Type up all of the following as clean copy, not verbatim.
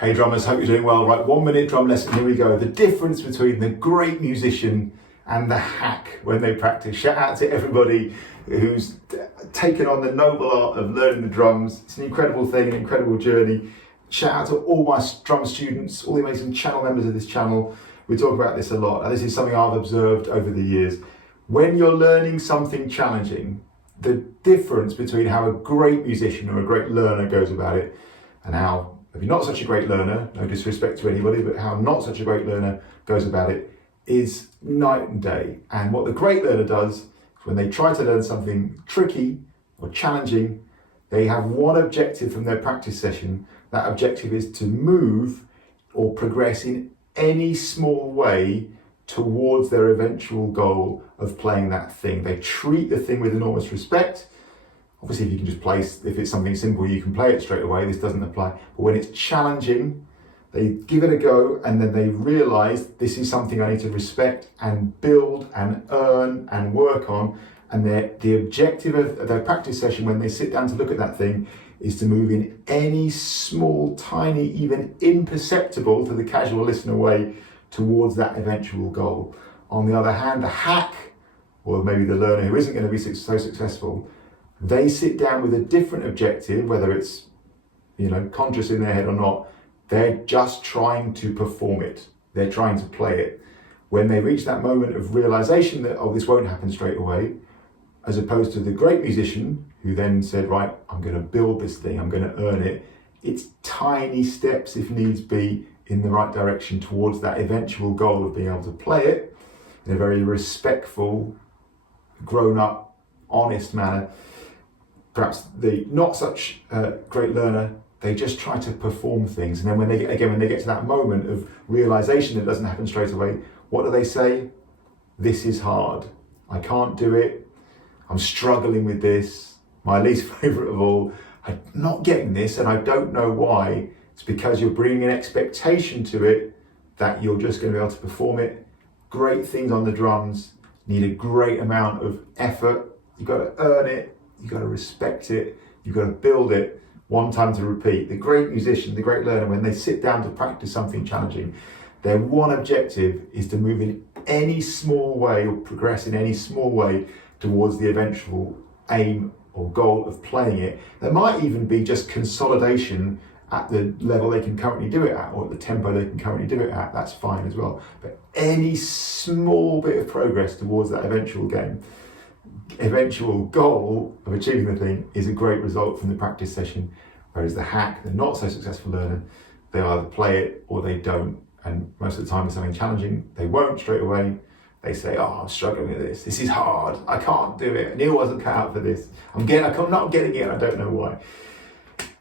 Hey drummers, hope you're doing well. Right, 1 minute drum lesson, here we go. The difference between the great musician and the hack when they practice. Shout out to everybody who's taken on the noble art of learning the drums. It's an incredible thing, an incredible journey. Shout out to all my drum students, all the amazing channel members of this channel. We talk about this a lot, and this is something I've observed over the years. When you're learning something challenging, the difference between how a great musician or a great learner goes about it and how maybe not such a great learner, no disrespect to anybody, but how not such a great learner goes about it is night and day. And what the great learner does is when they try to learn something tricky or challenging, they have one objective from their practice session. That objective is to move or progress in any small way towards their eventual goal of playing that thing. They treat the thing with enormous respect. Obviously, if you can just play, if it's something simple, you can play it straight away. This doesn't apply. But when it's challenging, they give it a go, and then they realize this is something I need to respect and build and earn and work on. And the objective of their practice session when they sit down to look at that thing is to move in any small, tiny, even imperceptible to the casual listener way towards that eventual goal. On the other hand, the hack, or maybe the learner who isn't going to be so successful, they sit down with a different objective, whether it's conscious in their head or not. They're just trying to perform it. They're trying to play it. When they reach that moment of realization that, oh, this won't happen straight away, as opposed to the great musician who then said, right, I'm going to build this thing, I'm going to earn it. It's tiny steps, if needs be, in the right direction towards that eventual goal of being able to play it in a very respectful, grown-up, honest manner. Perhaps the not such great learner, they just try to perform things. And then when they get to that moment of realization that it doesn't happen straight away, what do they say? This is hard. I can't do it. I'm struggling with this. My least favorite of all. I'm not getting this, and I don't know why. It's because you're bringing an expectation to it that you're just going to be able to perform it. Great things on the drums need a great amount of effort. You've got to earn it. You've got to respect it. You've got to build it. One time to repeat. The great musician, the great learner, when they sit down to practice something challenging, their one objective is to move in any small way or progress in any small way towards the eventual aim or goal of playing it. There might even be just consolidation at the level they can currently do it at, or at the tempo they can currently do it at. That's fine as well. But any small bit of progress towards that eventual goal of achieving the thing is a great result from the practice session. Whereas the hack, the not so successful learner, they either play it or they don't. And most of the time it's something challenging, they won't straight away. They say, oh, I'm struggling with this. This is hard. I can't do it. Neil wasn't cut out for this. I'm not getting it. I don't know why.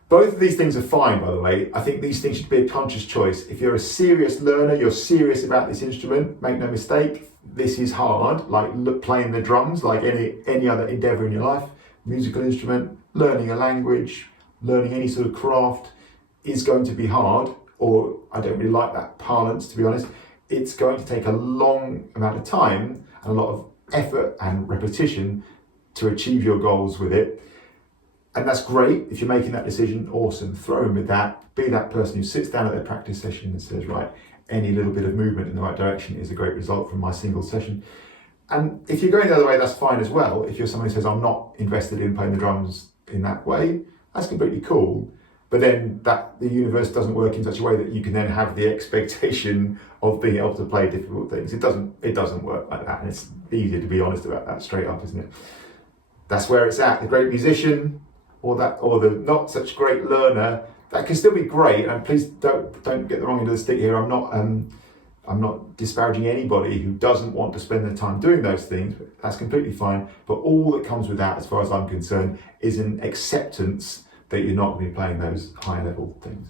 Both of these things are fine, by the way. I think these things should be a conscious choice. If you're a serious learner, you're serious about this instrument, make no mistake, this is hard, like playing the drums, like any other endeavor in your life, musical instrument, learning a language, learning any sort of craft is going to be hard, or I don't really like that parlance, to be honest. It's going to take a long amount of time and a lot of effort and repetition to achieve your goals with it. And that's great. If you're making that decision, awesome. Throw in with that. Be that person who sits down at their practice session and says, right, any little bit of movement in the right direction is a great result from my single session. And if you're going the other way, that's fine as well. If you're someone who says, I'm not invested in playing the drums in that way, that's completely cool. But then the universe doesn't work in such a way that you can then have the expectation of being able to play difficult things. It doesn't work like that. And it's easier to be honest about that straight up, isn't it? That's where it's at. The great musician, or the not such great learner, that can still be great. And please don't get the wrong end of the stick here. I'm not disparaging anybody who doesn't want to spend their time doing those things. That's completely fine. But all that comes with that, as far as I'm concerned, is an acceptance that you're not going to be playing those high level things.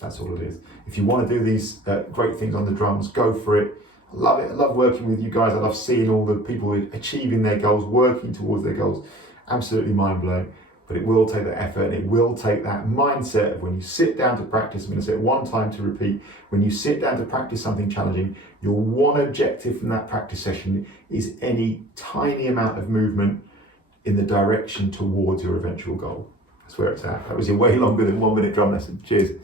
That's all it is. If you want to do these great things on the drums, go for it. I love it. I love working with you guys. I love seeing all the people achieving their goals, working towards their goals. Absolutely mind blowing. But it will take that effort, and it will take that mindset of when you sit down to practice. I'm going to say it one time to repeat. When you sit down to practice something challenging, your one objective from that practice session is any tiny amount of movement in the direction towards your eventual goal. That's where it's at. That was way longer than 1 minute drum lesson. Cheers.